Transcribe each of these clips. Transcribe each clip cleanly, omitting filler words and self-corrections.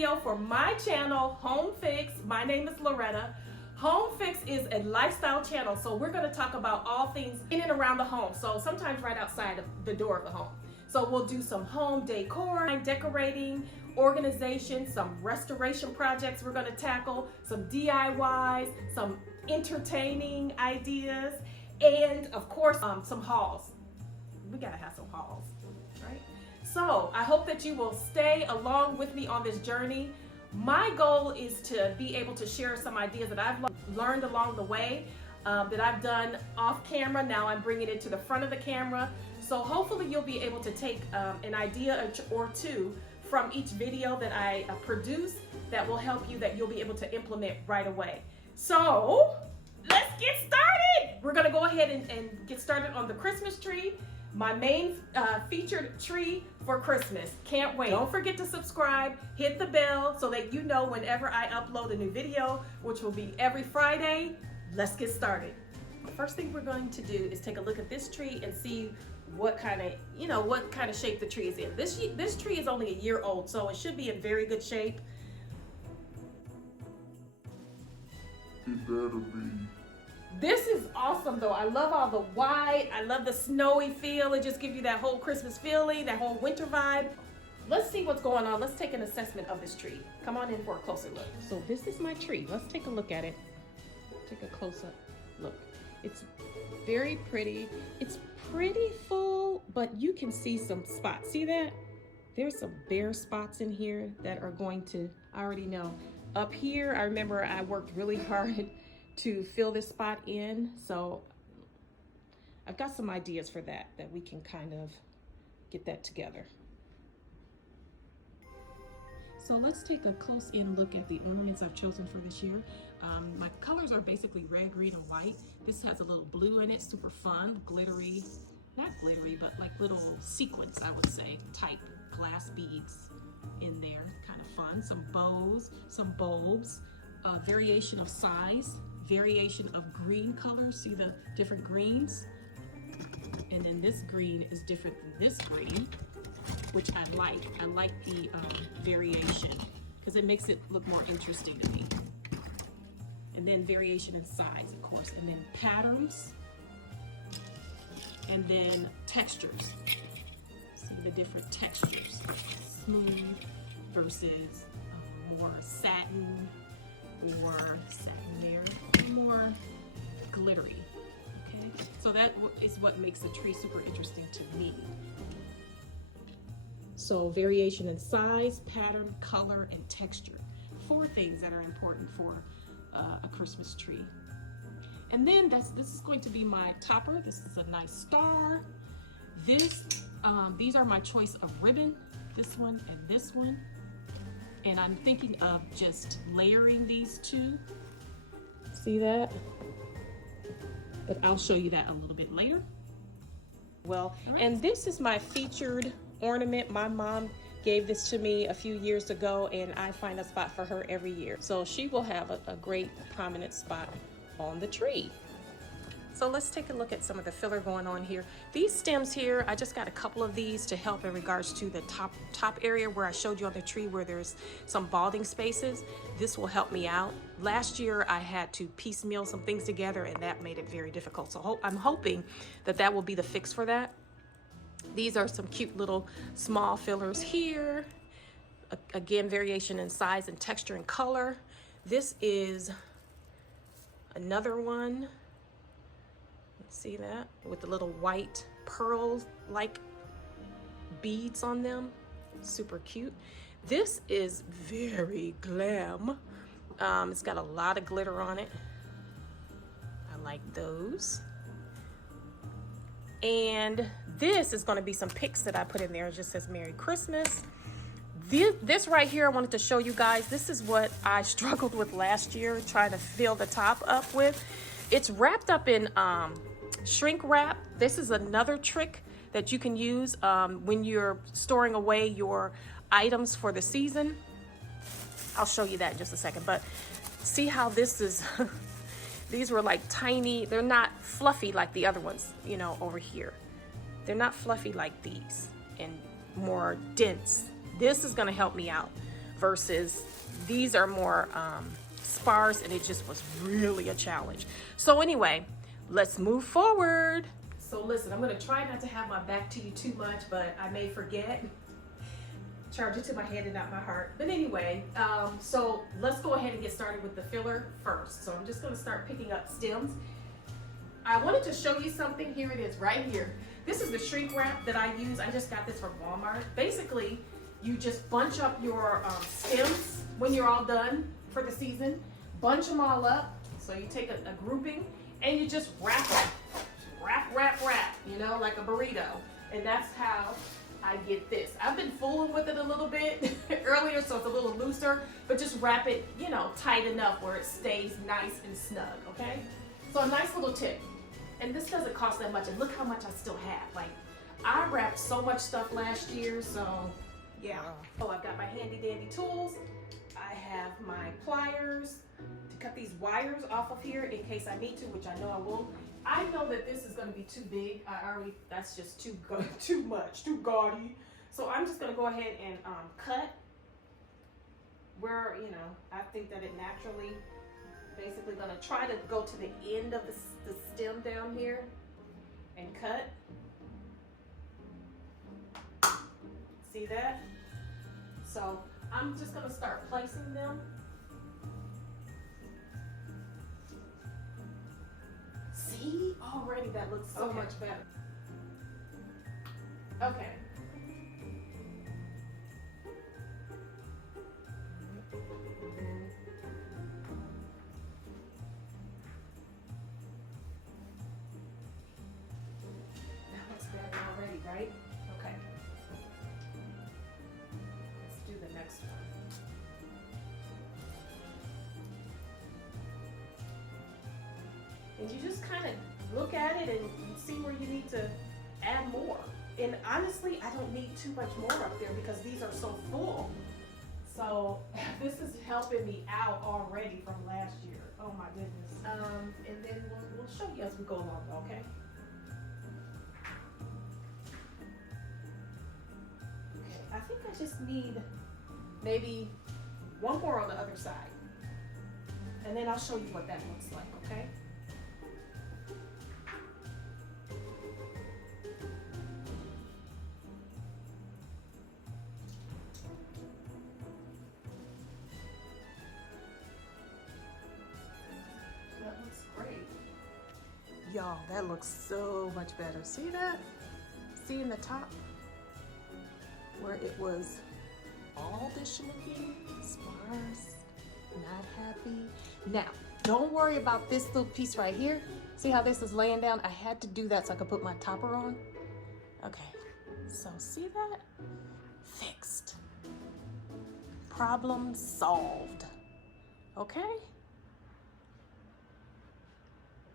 video for my channel, Home Fix. My name is Loretta. Home Fix is a lifestyle channel, so we're going to talk about all things in and around the home. So sometimes right outside of the door of the home. So we'll do some home decor, decorating, organization, some restoration projects we're going to tackle, some DIYs, some entertaining ideas, and of course some hauls. We gotta have some hauls, right? So I hope that you will stay along with me on this journey. My goal is to be able to share some ideas that I've learned along the way, that I've done off camera. Now I'm bringing it to the front of the camera. So hopefully you'll be able to take an idea or two from each video that I produce that will help you, that you'll be able to implement right away. So let's get started. We're gonna go ahead and get started on the Christmas tree, my main featured tree for Christmas. Can't wait. Don't forget to subscribe, hit the bell so that you know whenever I upload a new video, which will be every Friday. Let's get started. The first thing we're going to do is take a look at this tree and see what kind of shape the tree is in. This tree is only a year old, so it should be in very good shape. It better be. This is awesome though. I love all the white. I love the snowy feel. It just gives you that whole Christmas feeling, that whole winter vibe. Let's see what's going on. Let's take an assessment of this tree. Come on in for a closer look. So this is my tree. Let's take a look at it. Take a close-up look. It's very pretty. It's pretty full, but you can see some spots. See that? There's some bare spots in here that are going to, I already know. Up here, I remember I worked really hard to fill this spot in. So I've got some ideas for that we can kind of get that together. So let's take a close-in look at the ornaments I've chosen for this year. My colors are basically red, green, and white. This has a little blue in it, super fun, glittery, not glittery, but like little sequins, I would say, type glass beads in there, kind of fun. Some bows, some bulbs, variation of size, variation of green colors. See the different greens? And then this green is different than this green, which I like. I like the variation because it makes it look more interesting to me. And then variation in size, of course, and then patterns, and then textures. See the different textures, smooth versus more satin, or more glittery. Okay, so that is what makes the tree super interesting to me. So variation in size, pattern, color, and texture. 4 things that are important for a Christmas tree. And then this is going to be my topper. This is a nice star. These are my choice of ribbon, this one and this one. And I'm thinking of just layering these two. See that? But I'll show you that a little bit later. Well, right. And this is my featured ornament. My mom gave this to me a few years ago, and I find a spot for her every year. So she will have a great prominent spot on the tree. So let's take a look at some of the filler going on here. These stems here, I just got a couple of these to help in regards to the top area where I showed you on the tree where there's some balding spaces. This will help me out. Last year I had to piecemeal some things together, and that made it very difficult. So I'm hoping that will be the fix for that. These are some cute little small fillers here. Again, variation in size and texture and color. This is another one. See that? With the little white pearl-like beads on them. Super cute. This is very glam. It's got a lot of glitter on it. I like those. And this is going to be some pics that I put in there. It just says Merry Christmas. This right here, I wanted to show you guys. This is what I struggled with last year, trying to fill the top up with. It's wrapped up in shrink wrap. This is another trick that you can use when you're storing away your items for the season. I'll show you that in just a second. But see how this is... These were like tiny, they're not fluffy like the other ones, you know, over here. They're not fluffy like these and more dense. This is gonna help me out versus these are more sparse, and it just was really a challenge. So anyway, let's move forward. So listen, I'm gonna try not to have my back to you too much, but I may forget. Charge it to my head and not my heart. But anyway, so let's go ahead and get started with the filler first. So I'm just gonna start picking up stems. I wanted to show you something. Here it is right here. This is the shrink wrap that I use. I just got this from Walmart. Basically, you just bunch up your stems when you're all done for the season. Bunch them all up. So you take a grouping and you just wrap them. Wrap, you know, like a burrito. And that's how I get this. I've been fooling with it a little bit earlier, so it's a little looser, but just wrap it, you know, tight enough where it stays nice and snug, okay? So a nice little tip. And this doesn't cost that much, and look how much I still have. Like, I wrapped so much stuff last year, so yeah. Oh, I've got my handy dandy tools. I have my pliers to cut these wires off of here in case I need to, which I know I won't. I know that this is going to be too big. That's just too much, too gaudy. So I'm just going to go ahead and cut where, you know, I think that it naturally, basically going to try to go to the end of the stem down here and cut. See that? So I'm just going to start placing them. See, already that looks so much better. Okay. That looks better already, right? Okay. Let's do the next one. And you just kind of look at it and see where you need to add more. And honestly, I don't need too much more up there because these are so full. So this is helping me out already from last year. Oh my goodness. And then we'll show you as we go along, okay? Okay, I think I just need maybe one more on the other side. And then I'll show you what that looks like, okay? Y'all, that looks so much better. See that? See in the top where it was all-ish looking, sparse, not happy. Now, don't worry about this little piece right here. See how this is laying down? I had to do that so I could put my topper on. Okay, so see that? Fixed. Problem solved. Okay?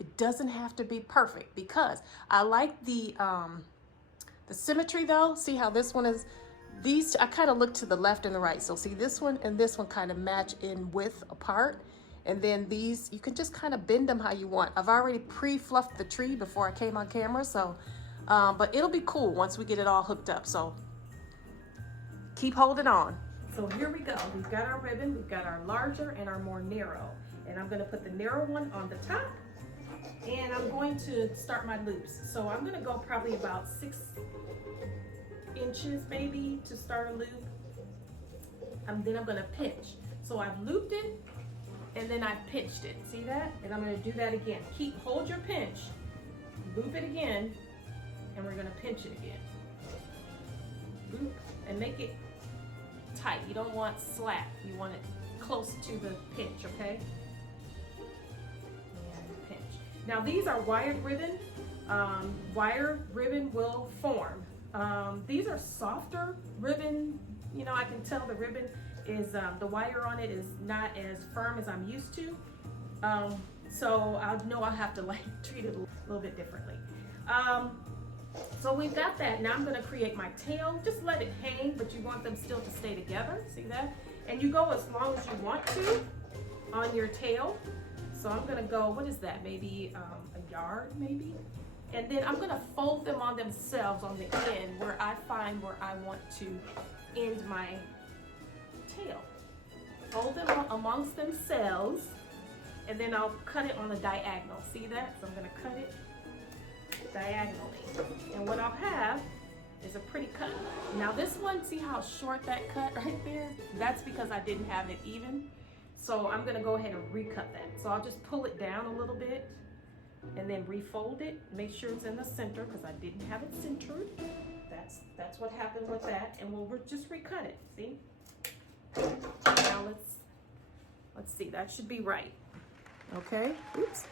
It doesn't have to be perfect because I like the symmetry though. See how this one is, these, I kind of look to the left and the right. So see this one and this one kind of match in width apart. And then these, you can just kind of bend them how you want. I've already pre-fluffed the tree before I came on camera. So, but it'll be cool once we get it all hooked up. So keep holding on. So here we go. We've got our ribbon, we've got our larger and our more narrow. And I'm gonna put the narrow one on the top. And I'm going to start my loops. So I'm gonna go probably about 6 inches maybe to start a loop. And then I'm gonna pinch. So I've looped it and then I've pinched it. See that? And I'm gonna do that again. Hold your pinch, loop it again, and we're gonna pinch it again. Loop and make it tight. You don't want slack. You want it close to the pinch, okay? Now these are wired ribbon. Wire ribbon will form. These are softer ribbon. You know, I can tell the ribbon is, the wire on it is not as firm as I'm used to. So I know I'll have to like treat it a little bit differently. So we've got that. Now I'm gonna create my tail. Just let it hang, but you want them still to stay together. See that? And you go as long as you want to on your tail. So I'm gonna go, what is that? Maybe a yard, maybe? And then I'm gonna fold them on themselves on the end where I find where I want to end my tail. fold them amongst themselves, and then I'll cut it on the diagonal. See that? So I'm gonna cut it diagonally. And what I'll have is a pretty cut. Now this one, see how short that cut right there? That's because I didn't have it even. So I'm gonna go ahead and recut that. So I'll just pull it down a little bit and then refold it. Make sure it's in the center because I didn't have it centered. That's what happened with that. And we'll just recut it, see? Now let's see, that should be right. Okay, oops,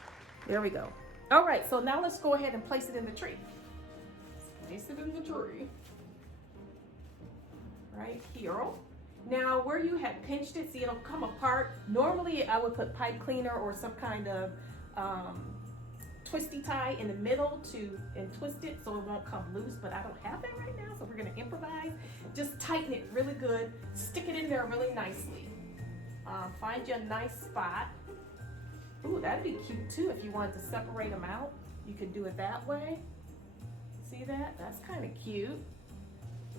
there we go. All right, so now let's go ahead and place it in the tree. Place it in the tree. Right here. Now where you had pinched it, see it'll come apart. Normally I would put pipe cleaner or some kind of twisty tie in the middle and twist it so it won't come loose, but I don't have that right now, so we're gonna improvise. Just tighten it really good, stick it in there really nicely. Find you a nice spot. Ooh, that'd be cute too if you wanted to separate them out. You could do it that way. See that? That's kind of cute.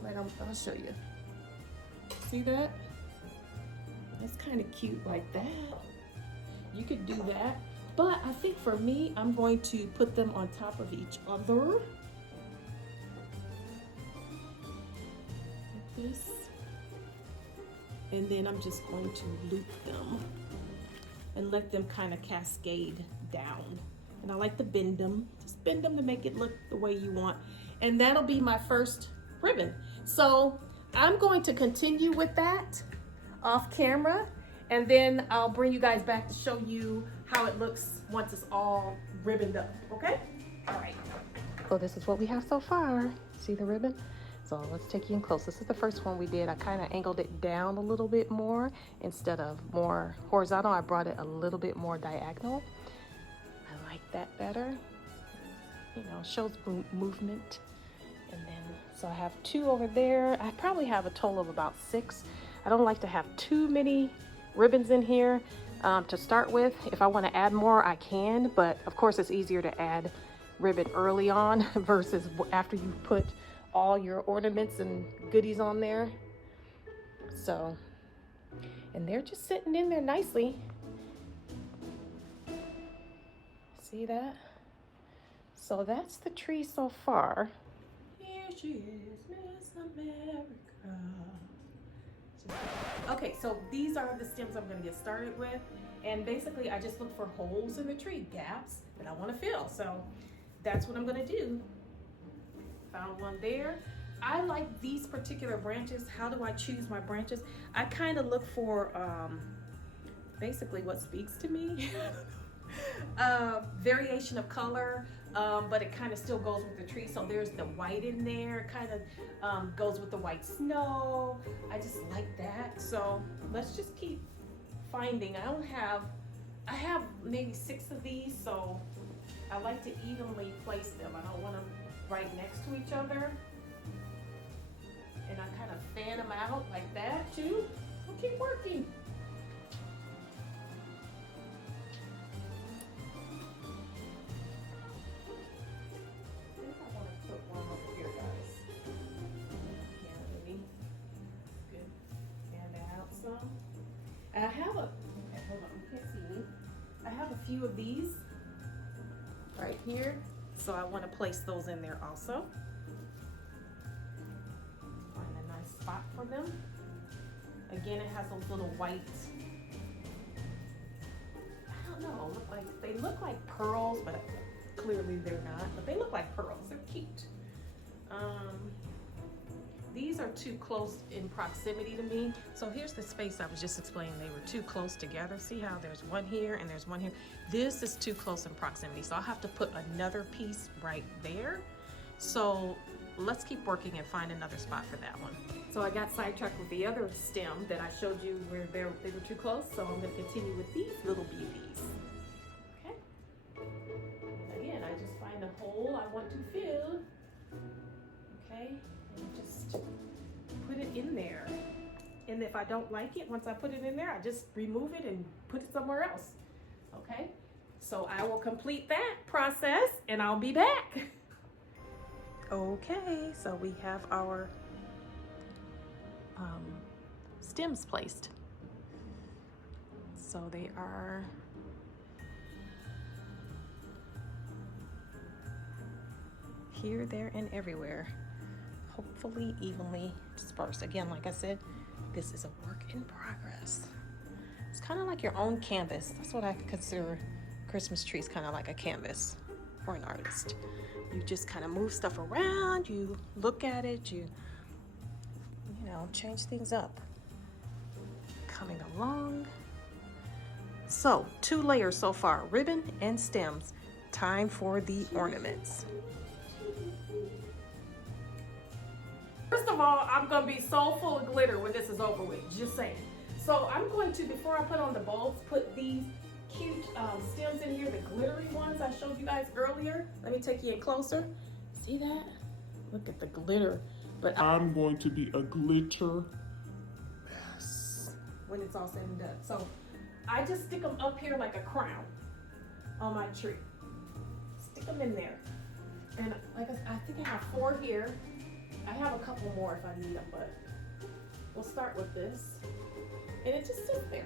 Wait, I'll show you. See that? That's kind of cute like that. You could do that. But I think for me, I'm going to put them on top of each other. Like this. And then I'm just going to loop them and let them kind of cascade down. And I like to bend them. Just bend them to make it look the way you want. And that'll be my first ribbon. So I'm going to continue with that off camera. And then I'll bring you guys back to show you how it looks once it's all ribboned up, okay? All right. So this is what we have so far. See the ribbon? So let's take you in close. This is the first one we did. I kind of angled it down a little bit more. Instead of more horizontal, I brought it a little bit more diagonal. I like that better. You know, shows movement. And then, so I have 2 over there. I probably have a total of about 6. I don't like to have too many ribbons in here to start with. If I want to add more, I can, but of course it's easier to add ribbon early on versus after you put all your ornaments and goodies on there. So, and they're just sitting in there nicely. See that? So that's the tree so far. Here she is, Miss America. Okay, so these are the stems I'm gonna get started with. And basically I just look for holes in the tree, gaps that I wanna fill. So that's what I'm gonna do. Found one there. I like these particular branches. How do I choose my branches? I kind of look for basically what speaks to me. Variation of color, but it kind of still goes with the tree. So there's the white in there, kind of goes with the white snow. I just like that. So let's just keep finding. I have maybe 6 of these, so I like to evenly place them. I don't want them right next to each other. And I kind of fan them out like that too. I'll keep working. I think I want to put one over here, guys. Yeah, maybe. Good. Fan out some. And I have okay, hold on, you can't see me. I have a few of these right here. So I want to place those in there also. Find a nice spot for them. Again, it has those little white, I don't know, they look like pearls, but clearly they're not. But they look like pearls, they're cute. These are too close in proximity to me. So here's the space I was just explaining. They were too close together. See how there's one here and there's one here. This is too close in proximity. So I'll have to put another piece right there. So let's keep working and find another spot for that one. So I got sidetracked with the other stem that I showed you where they were too close. So I'm gonna continue with these little beauties. Okay. And again, I just find a hole I want to fill. Okay. And just put it in there. And if I don't like it, once I put it in there, I just remove it and put it somewhere else. Okay, so I will complete that process and I'll be back. Okay, so we have our stems placed. So they are here, there, and everywhere. Hopefully evenly dispersed. Again, like I said, this is a work in progress. It's kind of like your own canvas. That's what I consider Christmas trees, kind of like a canvas for an artist. You just kind of move stuff around, you look at it, you know, change things up. Coming along. So 2 layers so far, ribbon and stems. Time for the ornaments. First of all, I'm gonna be so full of glitter when this is over with, just saying. So I'm going to, before I put on the bulbs, put these cute stems in here, the glittery ones I showed you guys earlier. Let me take you in closer. See that? Look at the glitter. But I'm going to be a glitter mess when it's all said and done. So I just stick them up here like a crown on my tree. Stick them in there. And like I think I have 4 here. I have a couple more if I need them, but we'll start with this. And it just sits there.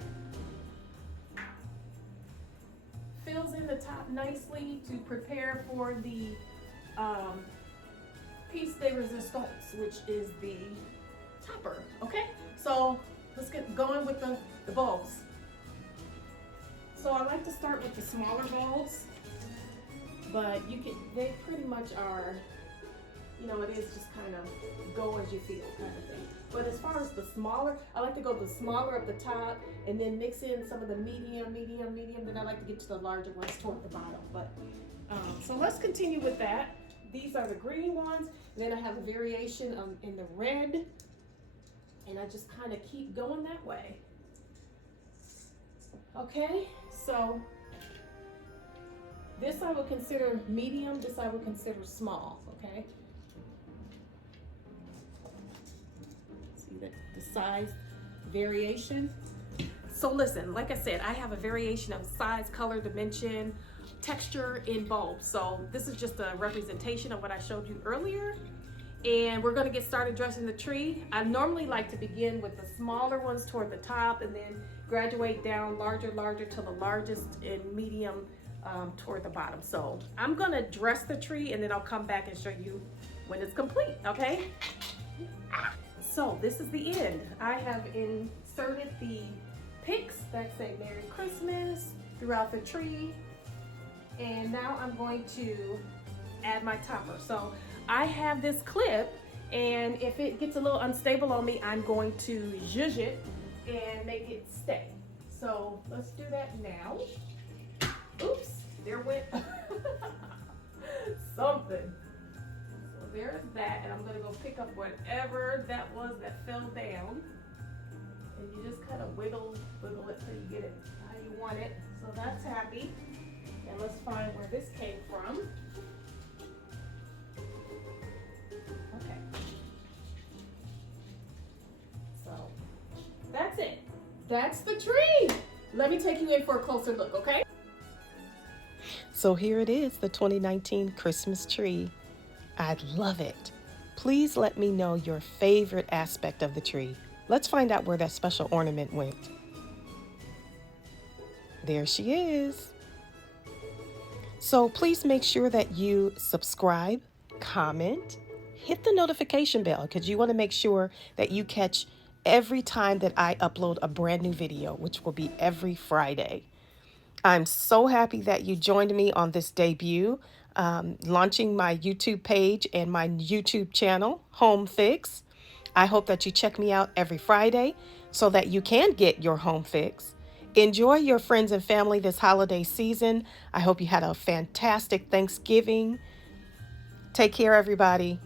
Fills in the top nicely to prepare for the piece de resistance, which is the topper, okay? So let's get going with the bulbs. So I like to start with the smaller bulbs, but they pretty much are, you know, it is just kind of go as you feel kind of thing. But as far as the smaller, I like to go the smaller at the top and then mix in some of the medium, then I like to get to the larger ones toward the bottom. But so let's continue with that. These are the green ones, and then I have a variation in the red, and I just kind of keep going that way. Okay, so this I would consider medium, this I would consider small, okay? The size variation. So listen, like I said, I have a variation of size, color, dimension, texture in bulbs. So this is just a representation of what I showed you earlier. And we're gonna get started dressing the tree. I normally like to begin with the smaller ones toward the top and then graduate down larger to the largest and medium toward the bottom. So I'm gonna dress the tree and then I'll come back and show you when it's complete, okay? So this is the end. I have inserted the pics that say Merry Christmas throughout the tree. And now I'm going to add my topper. So I have this clip, and if it gets a little unstable on me, I'm going to zhuzh it and make it stay. So let's do that now. Oops, there went something. There's that, and I'm gonna go pick up whatever that was that fell down. And you just kind of wiggle it till you get it how you want it. So that's happy. And let's find where this came from. Okay. So that's it. That's the tree. Let me take you in for a closer look, okay? So here it is, the 2019 Christmas tree. I love it. Please let me know your favorite aspect of the tree. Let's find out where that special ornament went. There she is. So please make sure that you subscribe, comment, hit the notification bell because you want to make sure that you catch every time that I upload a brand new video, which will be every Friday. I'm so happy that you joined me on this debut, launching my YouTube page and my YouTube channel, Home Fix. I hope that you check me out every Friday so that you can get your home fix. Enjoy your friends and family this holiday season. I hope you had a fantastic Thanksgiving. Take care, everybody.